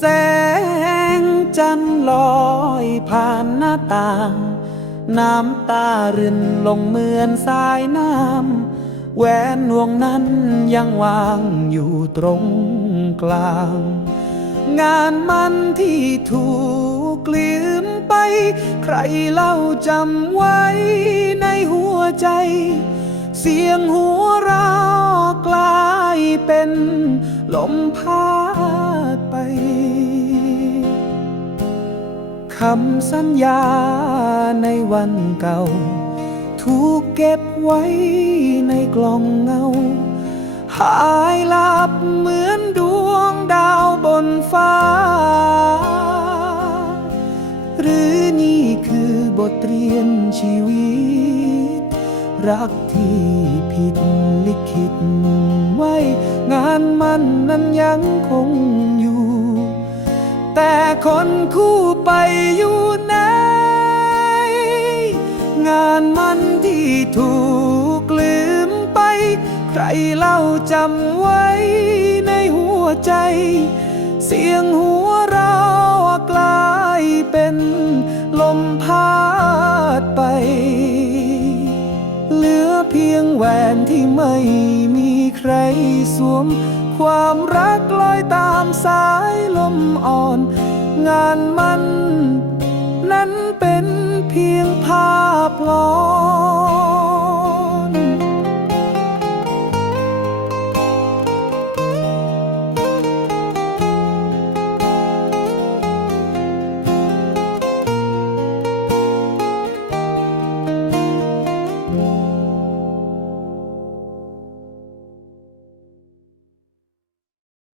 แสงจันทร์ลอยผ่านหน้าต่าง น้ำตารินลงเหมือนสายน้ำแหวนวงนั้นยังวางอยู่ตรงกลาง งานมันที่ถูกลืมไป ใครเล่าจำไว้ในหัวใจ เสียงหัวเราะกลายเป็นลมพัด คำสัญญาในวันเก่า ถูกเก็บไว้ในกล่องเงา หายลับเหมือนดวงดาวบนฟ้า หรือนี่คือบทเรียนชีวิต รักที่ผิดลิขิตไว้ งานมันนั้นยังคง แต่คนคู่ไปอยู่ไหน งานมันที่ถูกลืมไป ใครเล่าจำไว้ในหัวใจ เสียงหัวเราะกลายเป็นลมพัดไป เหลือเพียงแหวนที่ไม่มีใครสวม ความรักลอยตามสาย อ่อน งานมัน นั้นเป็นเพียงภาพหลอน